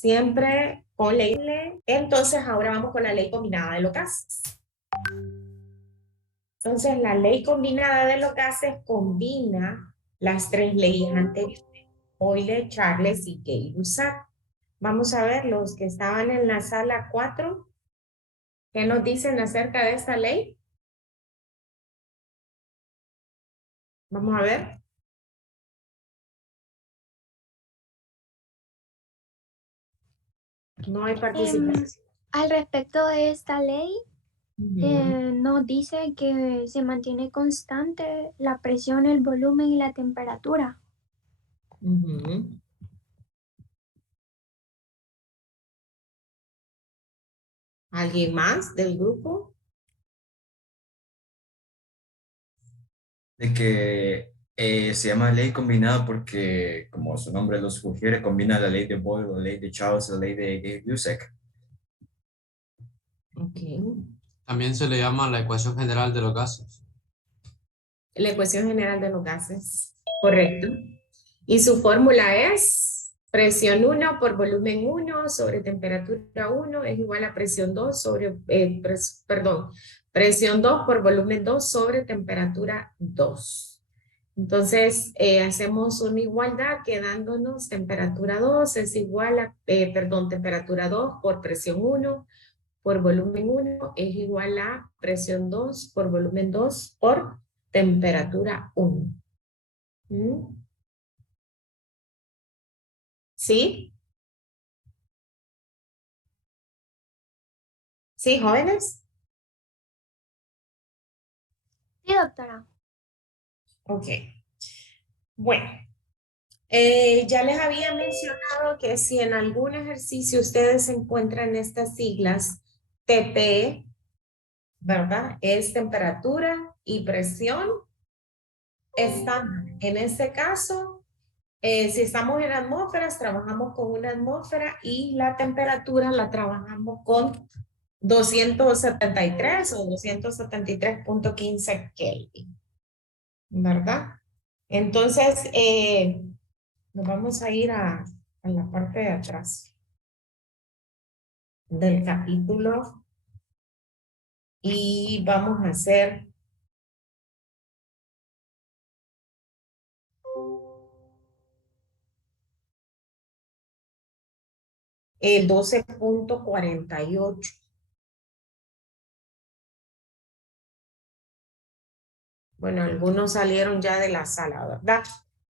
siempre con ley. Entonces, ahora vamos con la ley combinada de los gases. Entonces, la ley combinada de los gases combina las tres leyes anteriores, Euler, Charles y Gay-Lussac. Vamos a ver los que estaban en la sala 4. ¿Qué nos dicen acerca de esta ley? Vamos a ver. No hay participación. Al respecto de esta ley, Ujú. nos dice que se mantiene constante la presión, el volumen y la temperatura. Ujú. ¿Alguien más del grupo? De que se llama ley combinada porque, como su nombre lo sugiere, combina la ley de Boyle, la ley de Charles, la ley de Gay-Lussac. Ok. También se le llama la ecuación general de los gases. La ecuación general de los gases. Correcto. Y su fórmula es presión 1 por volumen 1 sobre temperatura 1 es igual a presión 2 sobre, presión 2 por volumen 2 sobre temperatura 2. Entonces, hacemos una igualdad quedándonos temperatura 2 es igual a, temperatura 2 por presión 1 por volumen 1 es igual a presión 2 por volumen 2 por temperatura 1. ¿Mm? ¿Sí? ¿Sí, jóvenes? Sí, doctora. Ok. Bueno, ya les había mencionado que si en algún ejercicio ustedes encuentran estas siglas, TP, ¿verdad? Es temperatura y presión estándar. En este caso, si estamos en atmósferas, trabajamos con una atmósfera y la temperatura la trabajamos con 273 o 273.15 Kelvin, ¿verdad? Entonces, nos vamos a ir a la parte de atrás del capítulo y vamos a hacer el 12.48. Bueno, algunos salieron ya de la sala, ¿verdad?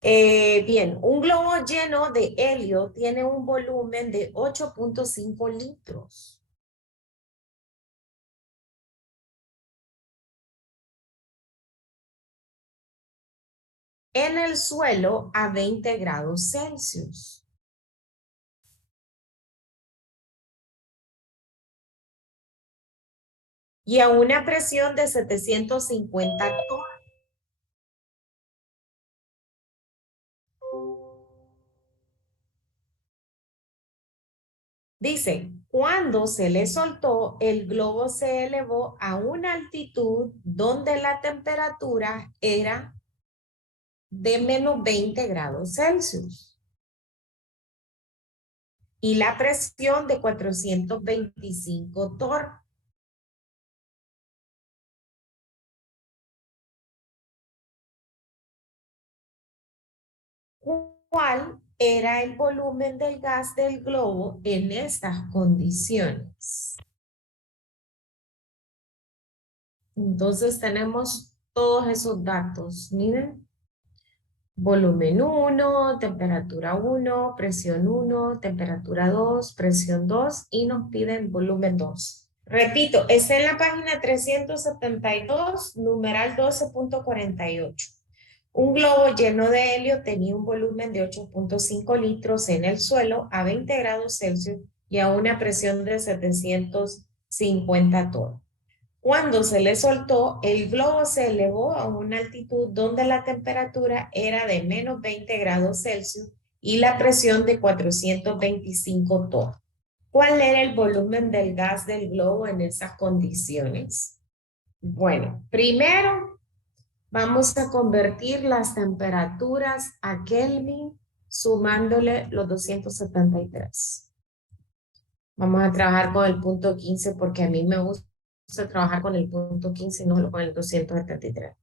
Bien, un globo lleno de helio tiene un volumen de 8.5 litros. En el suelo a 20 grados Celsius. Y a una presión de 750 torres. Dice, cuando se le soltó, el globo se elevó a una altitud donde la temperatura era de menos 20 grados Celsius. Y la presión de 425 torres. ¿Cuál era el volumen del gas del globo en estas condiciones? Entonces tenemos todos esos datos. Miren. Volumen 1, temperatura 1, presión 1, temperatura 2, presión 2 y nos piden volumen 2. Repito, está en la página 372, numeral 12.48. Un globo lleno de helio tenía un volumen de 8.5 litros en el suelo a 20 grados Celsius y a una presión de 750 torres. Cuando se le soltó, el globo se elevó a una altitud donde la temperatura era de menos 20 grados Celsius y la presión de 425 torres. ¿Cuál era el volumen del gas del globo en esas condiciones? Bueno, primero vamos a convertir las temperaturas a Kelvin sumándole los 273. Vamos a trabajar con el punto 15 porque a mí me gusta trabajar con el punto 15 y no solo con el 273.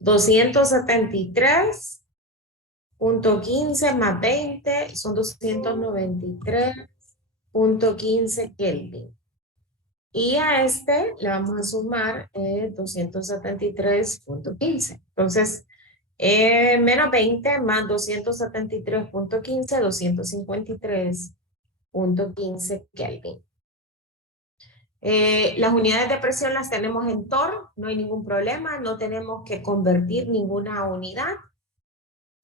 273.15 más 20 son 293.15 Kelvin. Y a este le vamos a sumar 273.15. Entonces, menos 20 más 273.15, 253.15 Kelvin. Las unidades de presión las tenemos en torr, no hay ningún problema, no tenemos que convertir ninguna unidad,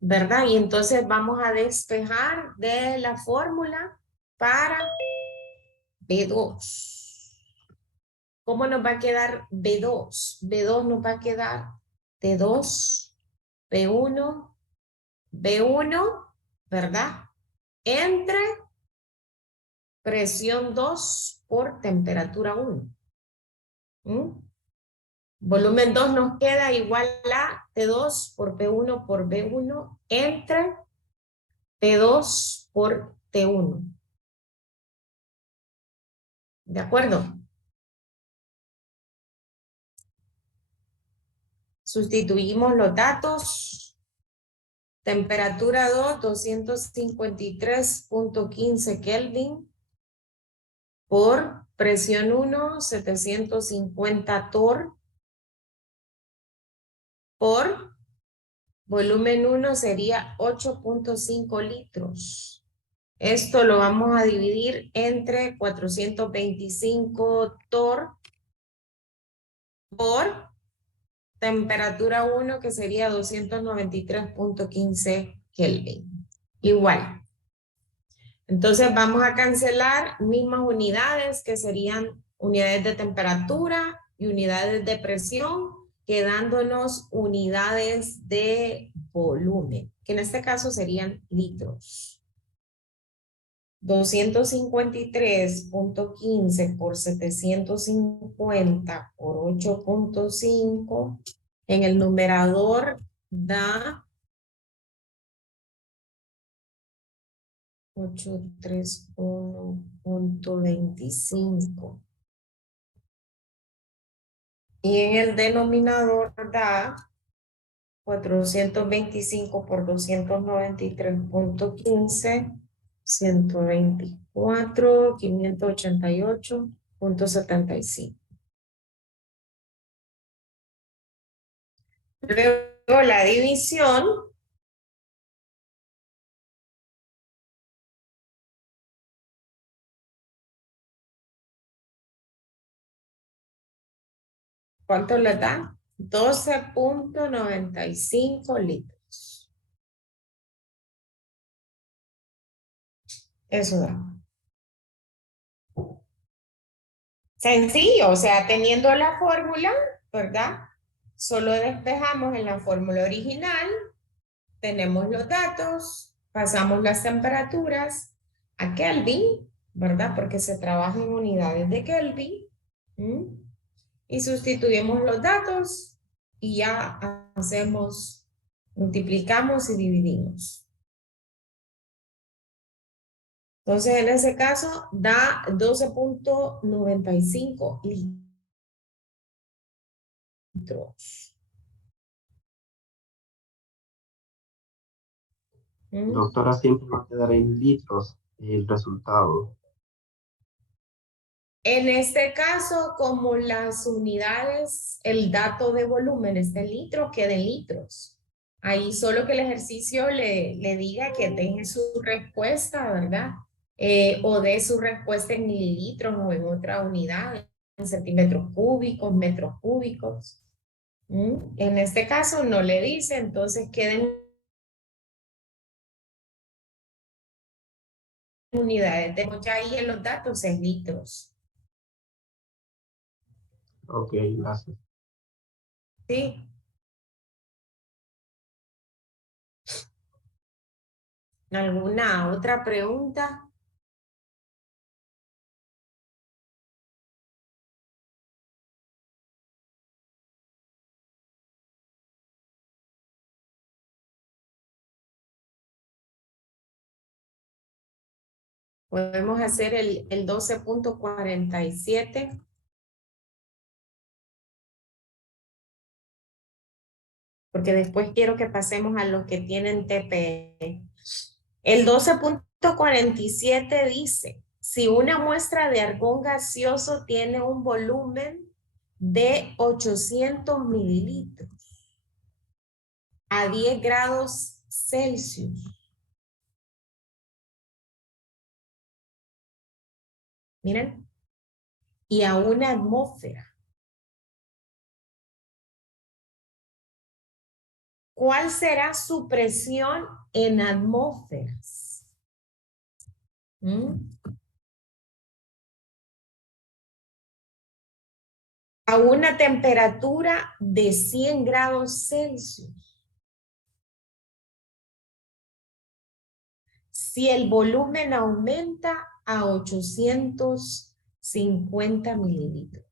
¿verdad? Y entonces vamos a despejar de la fórmula para B2. ¿Cómo nos va a quedar B2? B2 nos va a quedar T2, B1, B1, ¿verdad? Entre presión 2 por temperatura 1. Volumen 2 nos queda igual a T2 por P1 por B1 entre T2 por T1. ¿De acuerdo? Sustituimos los datos. Temperatura 2, 253.15 Kelvin por presión 1, 750 torr por volumen 1 sería 8.5 litros. Esto lo vamos a dividir entre 425 torr por temperatura 1 que sería 293.15 Kelvin. Igual. Entonces vamos a cancelar mismas unidades que serían unidades de temperatura y unidades de presión, quedándonos unidades de volumen, que en este caso serían litros. 253.15 por 750 por 8.5 en el numerador da 831.25 y en el denominador da 425 por 293.15, 124, 588.75. Luego la división. ¿Cuánto le da? 12.95 litros. Eso da. Sencillo, o sea, teniendo la fórmula, ¿verdad? Solo despejamos en la fórmula original, tenemos los datos, pasamos las temperaturas a Kelvin, ¿verdad? Porque se trabaja en unidades de Kelvin. Y sustituimos los datos y ya hacemos, multiplicamos y dividimos. Entonces, en ese caso, da 12.95 litros. Doctora, siempre va a quedar en litros el resultado. En este caso, como las unidades, el dato de volumen es de litro, queda en litros. Ahí solo que el ejercicio le diga que deje su respuesta, ¿verdad? O dé su respuesta en mililitros o en otra unidad, en centímetros cúbicos, metros cúbicos. En este caso no le dice, entonces queden unidades. Tenemos ya ahí en los datos en litros. Ok, gracias. ¿Sí? ¿Alguna otra pregunta? Podemos hacer el 12.47. Porque después quiero que pasemos a los que tienen TPE. El 12.47 dice, si una muestra de argón gaseoso tiene un volumen de 800 mililitros a 10 grados Celsius. Miren. Y a una atmósfera. ¿Cuál será su presión en atmósferas? A una temperatura de 100 grados Celsius. Si el volumen aumenta a 850 mililitros.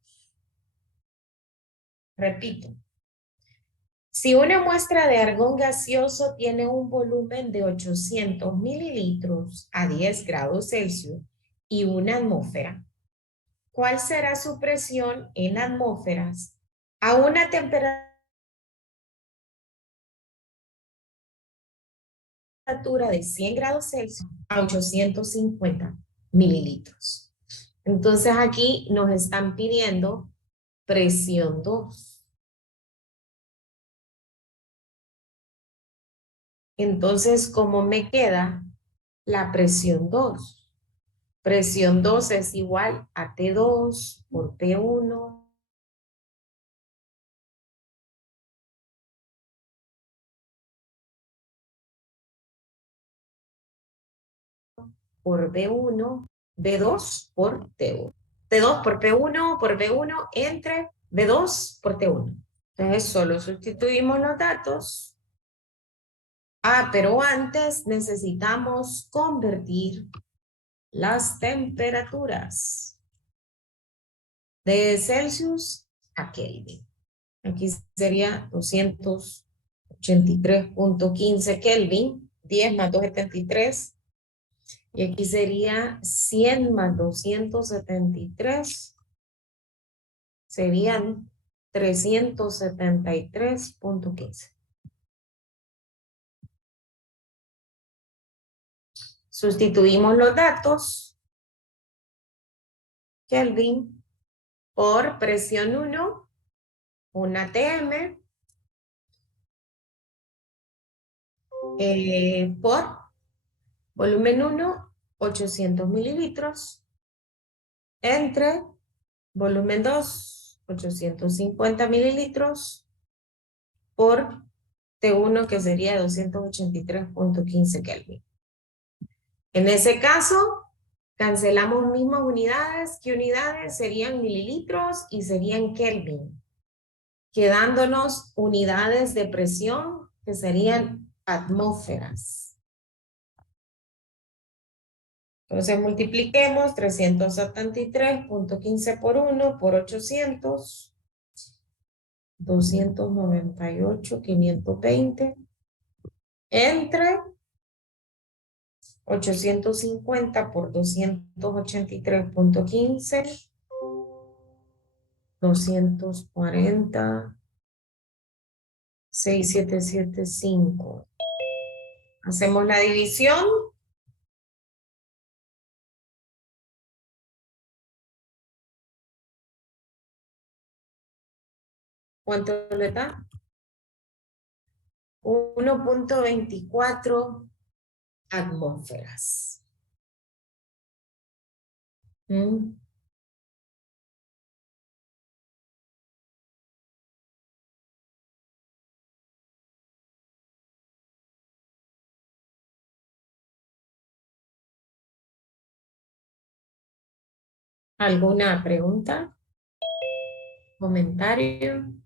Repito. Si una muestra de argón gaseoso tiene un volumen de 800 mililitros a 10 grados Celsius y una atmósfera, ¿cuál será su presión en atmósferas a una temperatura de 100 grados Celsius a 850 mililitros? Entonces aquí nos están pidiendo presión 2. Entonces, ¿cómo me queda la presión 2? Presión 2 es igual a T2 por P1 por B1, B2 por T1. T2 por P1 por B1 entre B2 por T1. Entonces, solo sustituimos los datos. Pero antes necesitamos convertir las temperaturas de Celsius a Kelvin. Aquí sería 283.15 Kelvin, 10 más 273. Y aquí sería 100 más 273. Serían 373.15. Sustituimos los datos. Kelvin por presión 1, una ATM, por volumen 1, 800 mililitros, entre volumen 2, 850 mililitros, por T1, que sería 283.15 Kelvin. En ese caso, cancelamos mismas unidades. ¿Qué unidades? Serían mililitros y serían Kelvin. Quedándonos unidades de presión que serían atmósferas. Entonces multipliquemos 373.15 por 1 por 800. 298.520 entre 850 por 283.15, 240, 6775. Hacemos la división. ¿Cuánto le da? 1.24 atmósferas. ¿Alguna pregunta? ¿Comentario?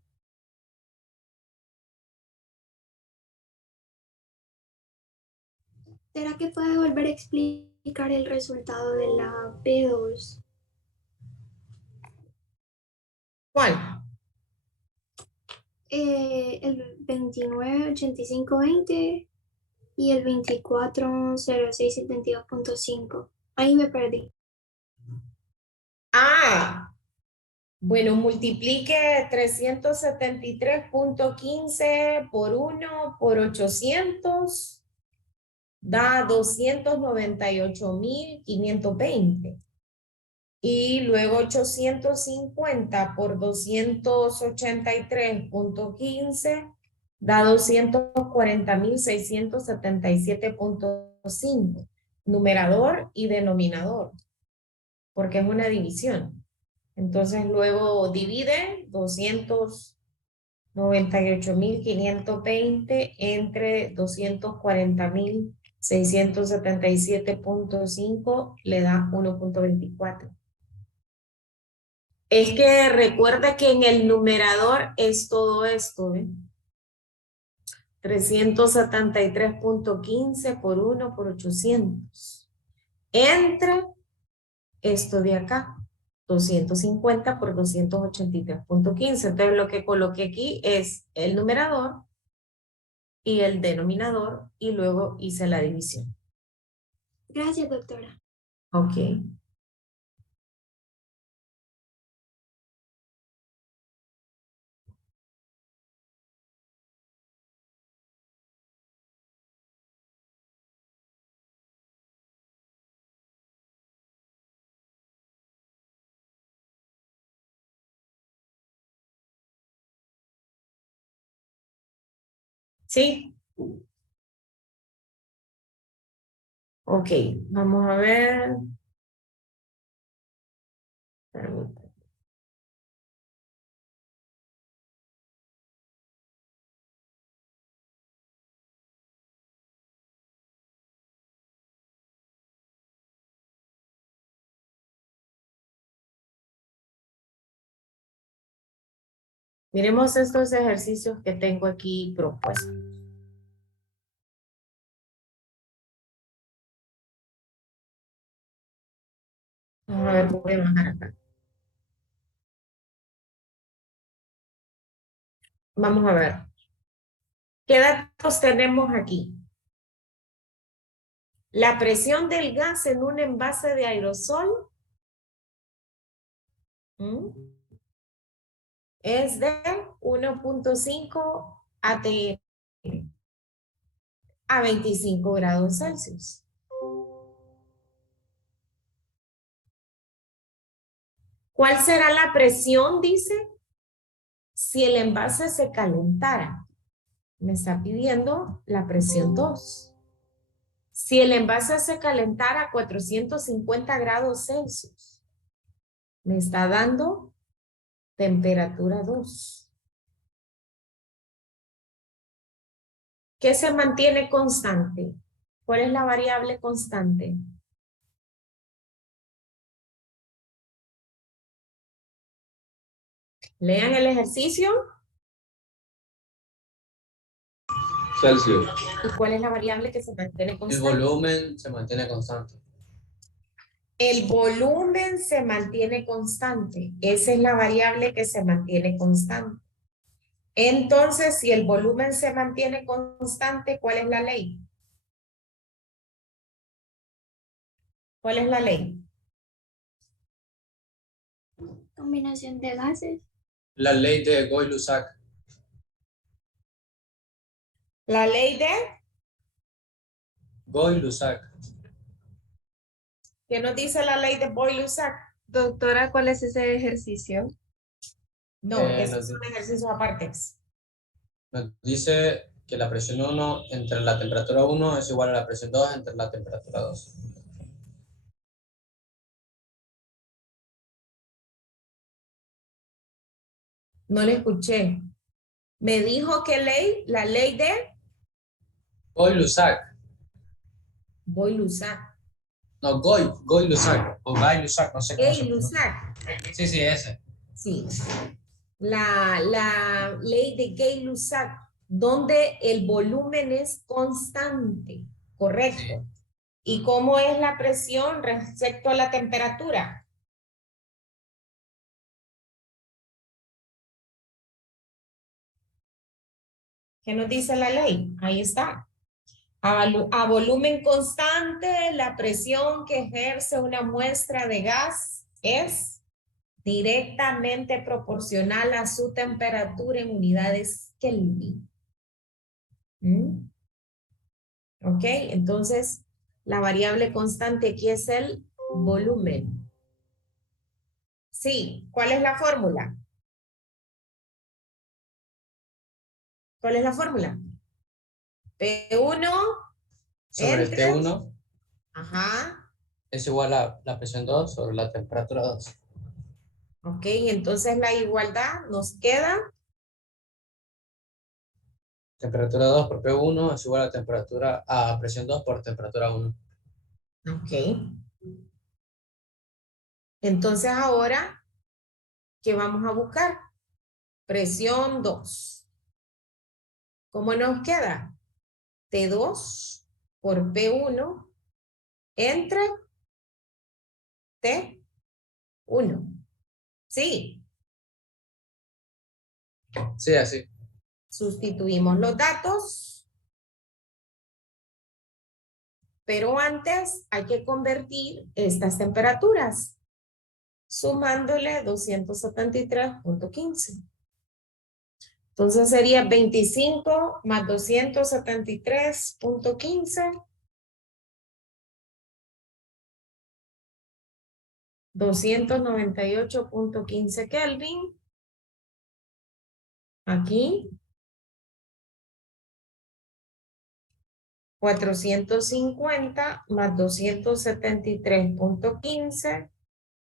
¿Será que puede volver a explicar el resultado de la P2? ¿Cuál? El 298520 y el 240672.5. Ahí me perdí. Ah, bueno, multiplique 373.15 por 1 por 800, da 298.520. Y luego 850 por 283.15 da 240.677.5. Numerador y denominador, porque es una división. Entonces luego divide 298.520 entre 240.677.5, le da 1.24. Es que recuerda que en el numerador es todo esto, ¿eh? 373.15 por 1 por 800. Entre esto de acá, 250 por 283.15. Entonces lo que coloqué aquí es el numerador y el denominador y luego hice la división. Gracias, doctora. Ok. ¿Sí? Ok, vamos a ver. Permítame. Miremos estos ejercicios que tengo aquí propuestos. Vamos a ver, voy a bajar acá. Vamos a ver. ¿Qué datos tenemos aquí? La presión del gas en un envase de aerosol es de 1.5 atm a 25 grados Celsius. ¿Cuál será la presión, dice, si el envase se calentara? Me está pidiendo la presión 2. Si el envase se calentara a 450 grados Celsius, me está dando temperatura 2. ¿Qué se mantiene constante? ¿Cuál es la variable constante? Lean el ejercicio. Celsius. ¿Y cuál es la variable que se mantiene El constante? volumen se mantiene constante. El volumen se mantiene constante. Esa es la variable que se mantiene constante. Entonces, si el volumen se mantiene constante, ¿cuál es la ley? ¿Cuál es la ley? Combinación de gases. La ley de Boyle-Lusac. La ley de, Boyle-Lusac. ¿qué nos dice la ley de Boyle-Lusac? Doctora, ¿cuál es ese ejercicio? No, esos Nos, son ejercicios aparte. nos dice que la presión 1 entre la temperatura 1 es igual a la presión 2 entre la temperatura 2. No le escuché. Me dijo qué ley, la ley de Boyle-Lusac. Boyle-Lusac. No, Boyle-Lusac. O Guy-Lusac, no sé cómo se pronuncia. Gay-Lussac. Sí, ese. Sí. La ley de Gay-Lussac, donde el volumen es constante, correcto. ¿Y cómo es la presión respecto a la temperatura? ¿Qué nos dice la ley? Ahí está. A volumen constante, la presión que ejerce una muestra de gas es directamente proporcional a su temperatura en unidades Kelvin. ¿Mm? Ok, entonces la variable constante aquí es el volumen. Sí, ¿cuál es la fórmula? ¿Cuál es la fórmula? P1 Sobre entre, T1 ajá, es igual a la presión 2 sobre la temperatura 2. ok, entonces la igualdad nos queda, Temperatura 2 por P1 es igual a a presión 2 por temperatura 1. ok. Entonces ahora, ¿qué vamos a buscar? Presión 2. ¿Cómo nos queda? T2 por P1 entre T1. Sí, Sí, así. sustituimos los datos, pero antes hay que convertir estas temperaturas, sumándole 273.15. Entonces sería 25 más 273.15. 298.15 Kelvin. Aquí. 450 más 273.15.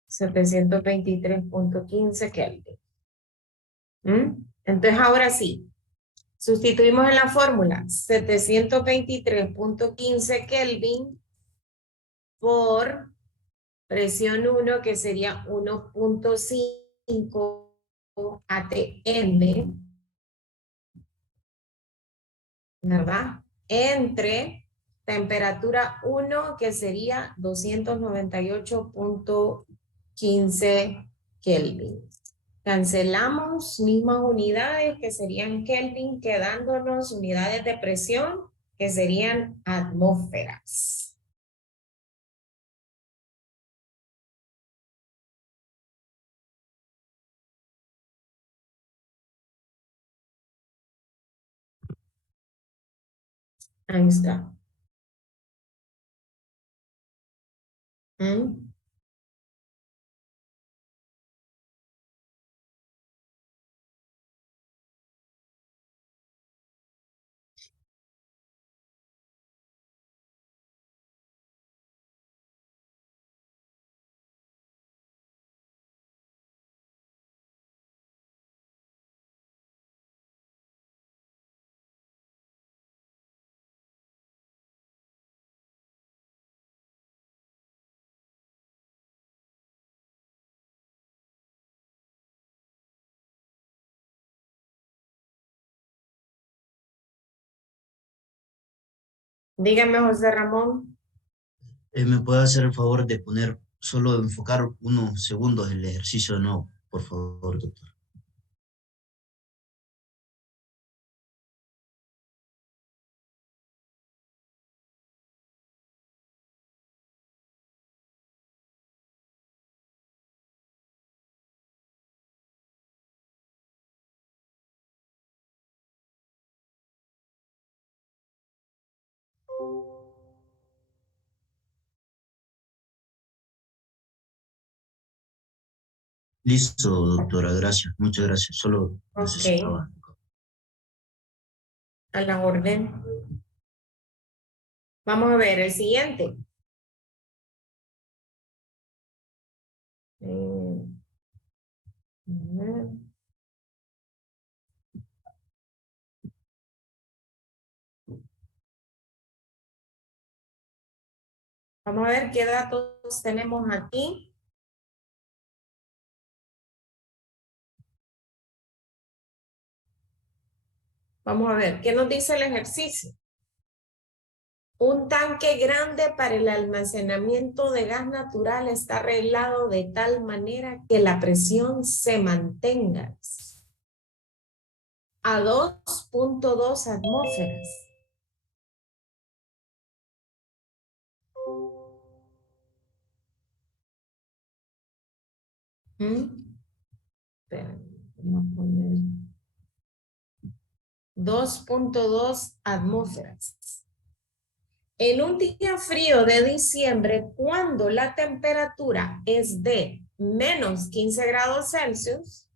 723.15 Kelvin. Entonces ahora sí. Sustituimos en la fórmula 723.15 Kelvin por presión 1, que sería 1.5 atm, ¿verdad? Entre temperatura 1, que sería 298.15 Kelvin. Cancelamos mismas unidades que serían Kelvin, quedándonos unidades de presión que serían atmósferas. Ahí está. ¿Mm? Dígame, José Ramón. ¿Me puede hacer el favor de poner, solo enfocar unos segundos el ejercicio de nuevo, por favor, doctor? Listo, doctora, gracias, muchas gracias. Solo Ok, necesitaba. a la orden. Vamos a ver el siguiente. A ver. Vamos a ver qué datos tenemos aquí. Vamos a ver, ¿qué nos dice el ejercicio? Un tanque grande para el almacenamiento de gas natural está arreglado de tal manera que la presión se mantenga a 2.2 atmósferas. Esperen, voy a poner 2.2 atmósferas. En un día frío de diciembre, cuando la temperatura es de menos 15 grados Celsius,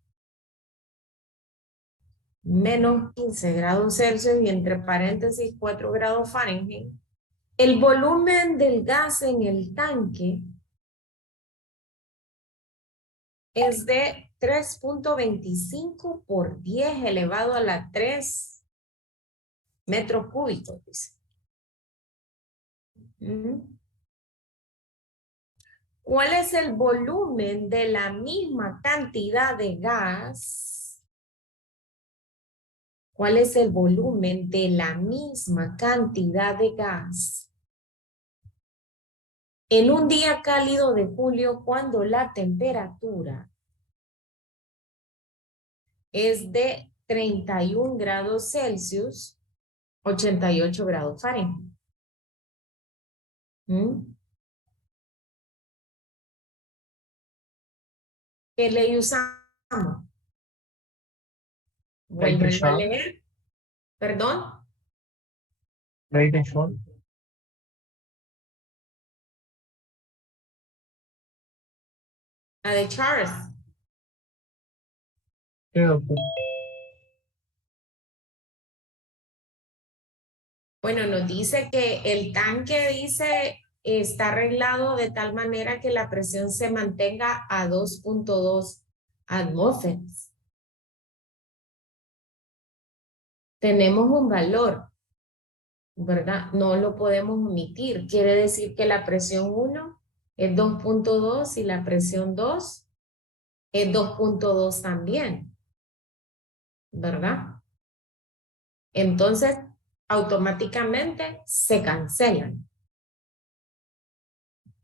menos 15 grados Celsius y entre paréntesis 4 grados Fahrenheit, el volumen del gas en el tanque es de 3.25 por 10 elevado a la 3 metros cúbicos, dice. ¿Cuál es el volumen de la misma cantidad de gas? ¿Cuál es el volumen de la misma cantidad de gas en un día cálido de julio cuando la temperatura es de 31 grados Celsius, 88 grados Fahrenheit? ¿Qué ley usamos? Vuelvo a leer. ¿Perdón? Ley de Short. La de Charles. Sí, doctor. Bueno, nos dice que el tanque dice está arreglado de tal manera que la presión se mantenga a 2.2 atmósferas. Tenemos un valor, ¿verdad? No lo podemos omitir. Quiere decir que la presión 1 es 2.2 y la presión 2 es 2.2 también, ¿verdad? Entonces, automáticamente se cancelan.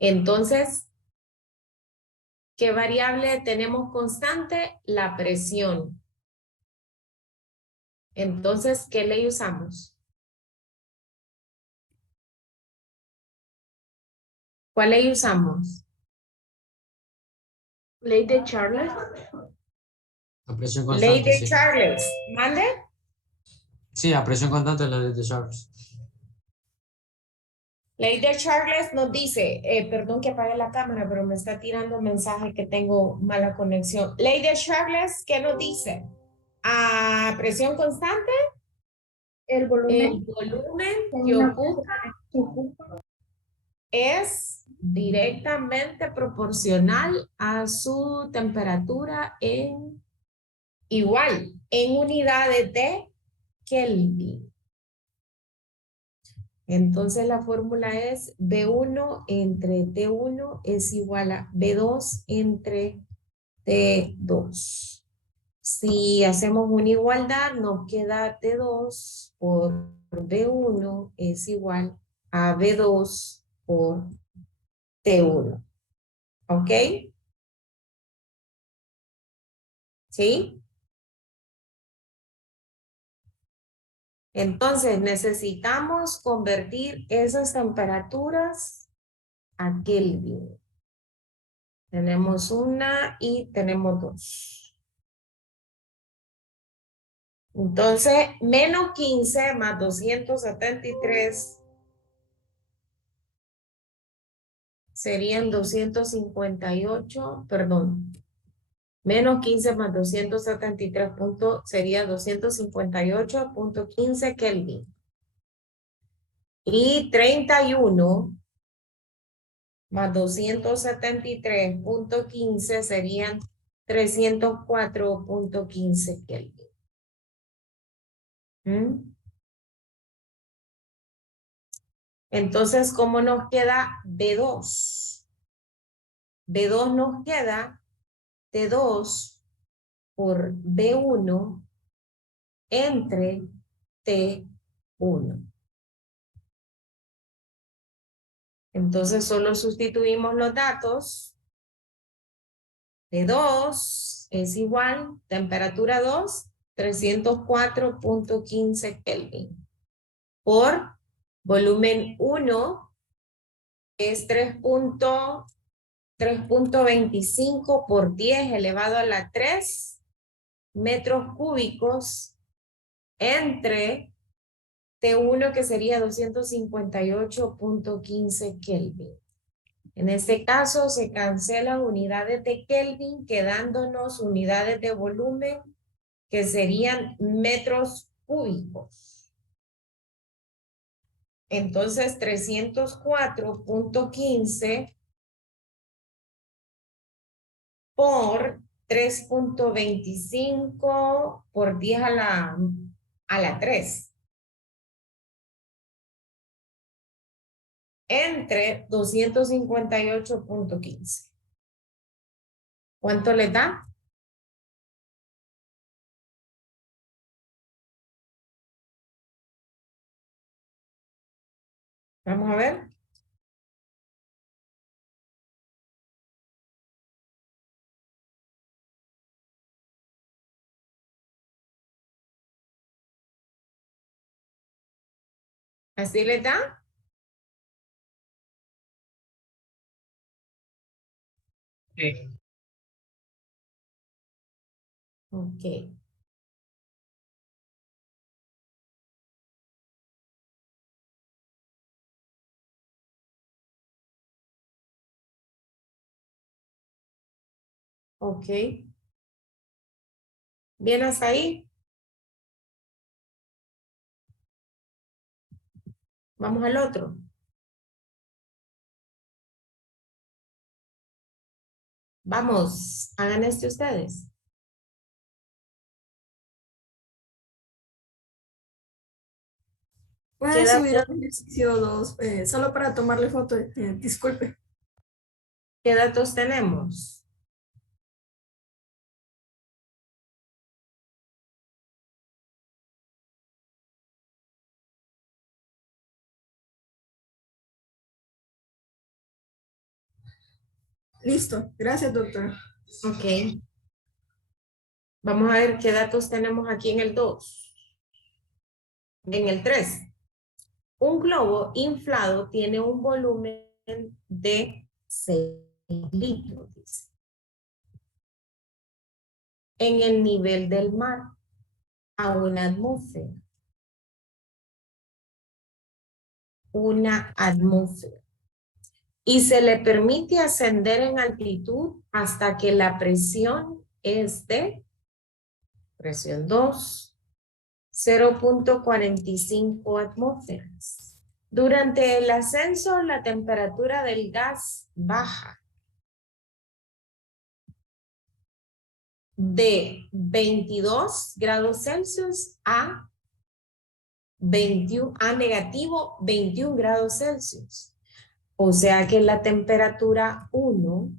Entonces, ¿qué variable tenemos constante? La presión. Entonces, ¿qué ley usamos? ¿Cuál ley usamos? Ley de Charles. La presión Ley constante, de sí. Charles. ¿Mande? Sí, a presión constante es la ley de Charles. Ley de Charles nos dice, perdón que apague la cámara, pero me está tirando un mensaje que tengo mala conexión. Ley de Charles, ¿qué nos dice? A presión constante, El el volumen volumen en que una ocupa es directamente proporcional a su temperatura en igual, en unidades de Kelvin. Entonces la fórmula es B1 entre T1 es igual a B2 entre T2. Si hacemos una igualdad, nos queda T2 por B1 es igual a B2 por T1. ¿Ok? ¿Sí? Entonces necesitamos convertir esas temperaturas a Kelvin. Tenemos una y tenemos dos. Entonces, menos 15 más 273 serían 258, perdón. Menos 15 más 273 sería 258.15 Kelvin. Y 31 más 273.15 serían 304.15 Kelvin. Entonces, ¿cómo nos queda B2? B2 nos queda T2 por B1 entre T1. Entonces, solo sustituimos los datos. T2 es igual, temperatura 2, 304.15 Kelvin. Por volumen 1 es 3.25 3.25 por 10 elevado a la 3 metros cúbicos entre T1, que sería 258.15 Kelvin. En este caso se cancelan unidades de Kelvin, quedándonos unidades de volumen que serían metros cúbicos. Entonces 304.15 por 3.25 por 10 a la 3. Entre 258.15. ¿Cuánto le da? Vamos a ver. ¿Así le da? Sí. Ok. Ok. ¿Bien hasta ahí? Vamos al otro. Vamos, hagan este ustedes. Pueden subir al ejercicio 2, solo para tomarle foto. Disculpe. ¿Qué datos tenemos? Listo. Gracias, doctora. Ok. Vamos a ver qué datos tenemos aquí en el 2. En el 3. Un globo inflado tiene un volumen de 6 litros, dice. En el nivel del mar, a una atmósfera. Una atmósfera. Y se le permite ascender en altitud hasta que la presión es de presión 2, 0.45 atmósferas. Durante el ascenso, la temperatura del gas baja de 22 grados Celsius a negativo 21 grados Celsius. O sea que la temperatura 1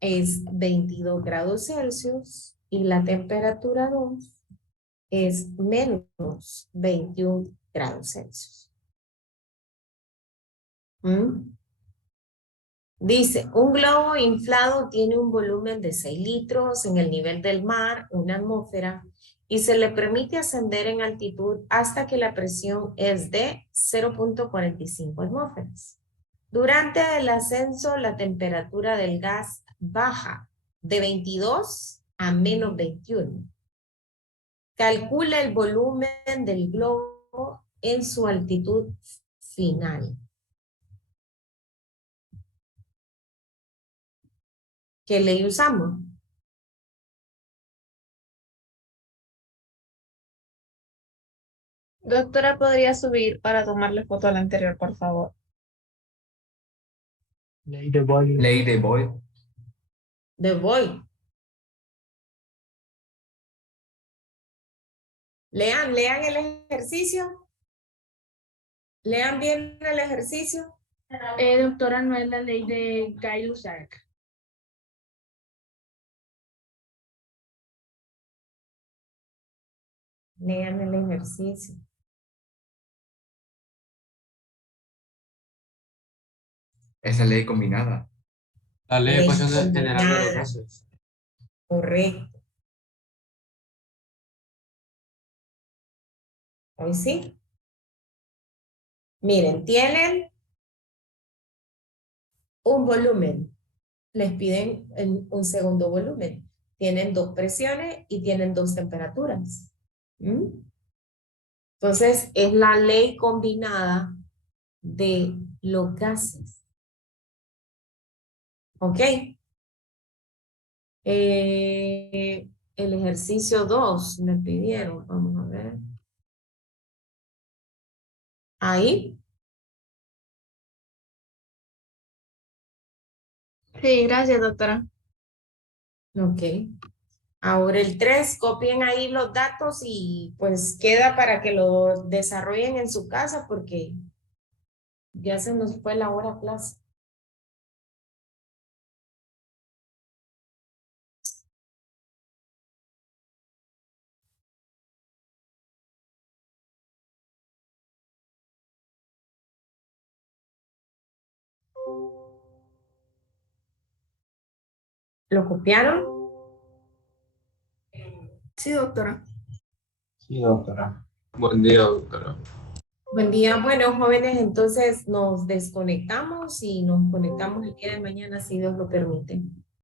es 22 grados Celsius y la temperatura 2 es menos 21 grados Celsius. Dice, un globo inflado tiene un volumen de 6 litros en el nivel del mar, una atmósfera, y se le permite ascender en altitud hasta que la presión es de 0.45 atmósferas. Durante el ascenso, la temperatura del gas baja de 22 a menos 21. Calcula el volumen del globo en su altitud final. ¿Qué ley usamos? Doctora, ¿podría subir para tomarle foto a la anterior, por favor? Ley de Boyle. Ley de Boyle. De Boyle. Lean el ejercicio. Lean bien el ejercicio. Doctora, no es la ley de Gay-Lussac. Lean el ejercicio. Es la ley combinada. La ley de Ley ecuación general de combinada. los gases. Correcto. Hoy sí. Miren, tienen un volumen. Les piden un segundo volumen. Tienen 2 presiones y tienen 2 temperaturas. ¿Mm? Entonces, es la ley combinada de los gases. ¿Ok? El ejercicio 2 me pidieron. Vamos a ver. Ahí. Sí, gracias, doctora. Ok. Ahora el 3, copien ahí los datos y pues queda para que lo desarrollen en su casa porque ya se nos fue la hora clase. ¿Lo copiaron? Sí, doctora. Sí, doctora. Buen día, doctora. Buen día. Bueno, jóvenes, entonces nos desconectamos y nos conectamos el día de mañana si Dios lo permite.